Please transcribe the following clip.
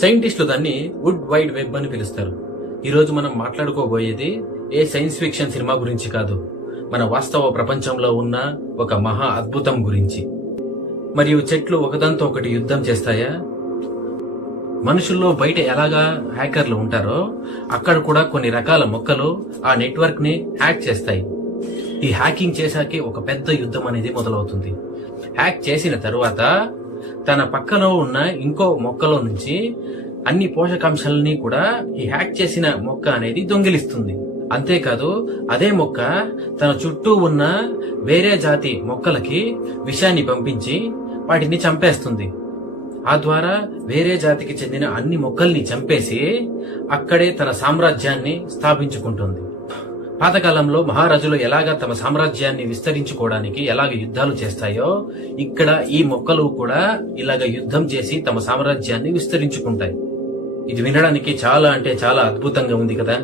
సైంటిస్టులు దాన్ని would wide web అని పిలుస్తారు. ఈరోజు మనం మాట్లాడుకోబోయేది ఏ సైన్స్ ఫిక్షన్ సినిమా గురించి కాదు, మన వాస్తవ ప్రపంచంలో ఉన్న ఒక మహా అద్భుతం గురించి. మరియు చెట్లు ఒకదాంతో ఒకటి యుద్ధం చేస్తాయా? మనుషుల్లో బయట ఎలాగా హ్యాకర్లు ఉంటారో అక్కడ కూడా కొన్ని రకాల మొక్కలు ఆ నెట్వర్క్ ని హ్యాక్ చేస్తాయి. ఈ హ్యాకింగ్ చేశాకే ఒక పెద్ద యుద్ధం అనేది మొదలవుతుంది. హ్యాక్ చేసిన తరువాత తన పక్కలో ఉన్న ఇంకో మొక్కలో నుంచి అన్ని పోషకాంశాలని కూడా ఈ హ్యాక్ చేసిన మొక్క అనేది దొంగిలిస్తుంది. అంతేకాదు అదే మొక్క తన చుట్టూ ఉన్న వేరే జాతి మొక్కలకి విషాన్ని పంపించి వాటిని చంపేస్తుంది. ఆ ద్వారా వేరే జాతికి చెందిన అన్ని మొక్కల్ని చంపేసి అక్కడే తన సామ్రాజ్యాన్ని స్థాపించుకుంటుంది. పాతకాలంలో మహారాజులు ఎలాగా తమ సామ్రాజ్యాన్ని విస్తరించుకోవడానికి ఎలాగ యుద్ధాలు చేస్తాయో ఇక్కడ ఈ మొక్కలు కూడా ఇలాగ యుద్ధం చేసి తమ సామ్రాజ్యాన్ని విస్తరించుకుంటాయి. ఇది వినడానికి చాలా అంటే చాలా అద్భుతంగా ఉంది కదా.